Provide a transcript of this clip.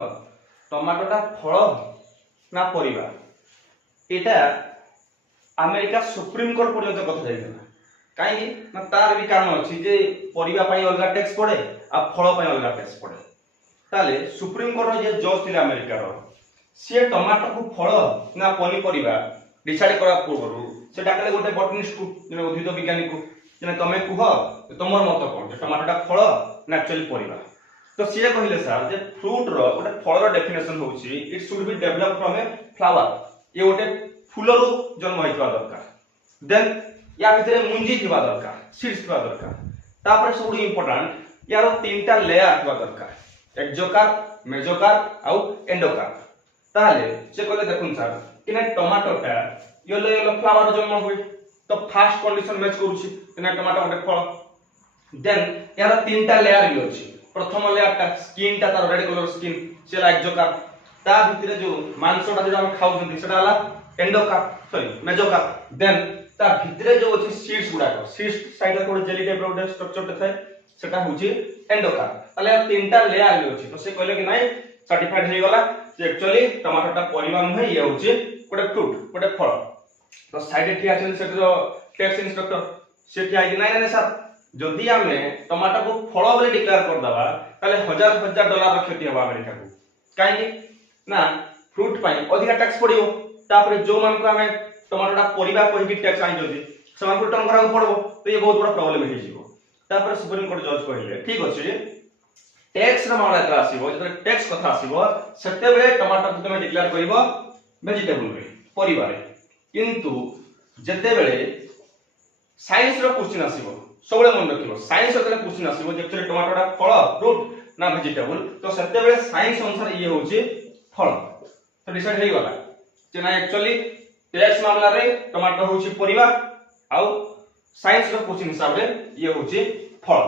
टमाटोटा फल ना परिबा एटा America supreme court पर्यंत कथा जाइछला काई ना तार भी कारण अछि जे परिबा पई अलगा टैक्स पड़े आ फल पई अलगा टैक्स पड़े ताले सुप्रीम कोर्ट जे जज थिला अमेरिका रो से टमाटो को फल ना पनी परिबा डिसाइड करा पूर्व से डाकले गोटे बटनिस्ट को जे उद्भिद विज्ञानी को जे तमे कुह तमर मत कोन टमाटोटा फल ना एक्चुअली परिबा तो सी कहले सर जे फ्रूट रो गोटे फल रो डेफिनेशन होउची it should be develop from a flower ये गोटे फूल रो जन्म होइतबा दरकार देन या भितरे मुंजी थिबा दरकार सीड्स थिबा दरकार तापर सब इंपोर्टेंट यार तीनटा लेयर थिबा दरकार एक्जोकार मेजोकार आउ एंडोकार ताले से कहले देखुन सर कि ना टमाटोटा येलो येलो फ्लावर जन्म होई तो फर्स्ट कंडीशन मैच करूची कि ना टमाटो गोटे फल देन यार तीनटा लेयर भी अछि प्रथम लेयर ता स्किन ता तार रेड कलर स्किन सेला एक्जोकार ता भितरे जो मांसटा जे हम खाउछन सेटा हला एंडोकार सॉरी मेजोकार देन ता भितरे जो अछि सीड्स गुडा सीड्स साइड रे जेली टाइप रो स्ट्रक्चर ते थाए सेटा होछि एंडोकार ताले तीनटा लेयर भी अछि तो से कहले कि नाही सर्टिफाइड हे गला जे एक्चुअली टमाटोटा परिबा नहे ये होछि गोटे फ्रूट गोटे फल तो साइड रे ठिया छै सेटा टैक्स इंस्पेक्टर से ठिया कि नाही सर जदि आमे टमाटो को फल बोली डिक्लेयर कर दबा ताले हजार हजार डॉलर क्षति होबा अमेरिका को काहे ना फ्रूट पाई अधिक टैक्स पड़ियो तापर जो मान को आमे टमाटोटा परिबा कहि कि टैक्स आइ जदि समान को रिटर्न करा पड़बो तो ये बहुत बड़ा प्रॉब्लम हे जिवो तापर सुप्रीम कोर्ट जज कहले ठीक अछि टैक्स रे मामला एतरा आसीबो जते टैक्स कथा आसीबो सेते बेले टमाटो को तुमे डिक्लेयर करिवो वेजिटेबल रे परिबा रे किंतु जते बेले साइंस रो क्वेश्चन आसीबो सबले मन रखिबो साइंस रो क्वेश्चन आसीबो जे एक्चुअली टमाटोटा फल फ्रूट ना वेजिटेबल तो सेते बेले साइंस अनुसार ये होची फल तो डिसाइड हे गला जे ना एक्चुअली टैक्स मामला रे टमाटो होची परिबा आउ साइंस रो क्वेश्चन हिसाब रे ये होची फल।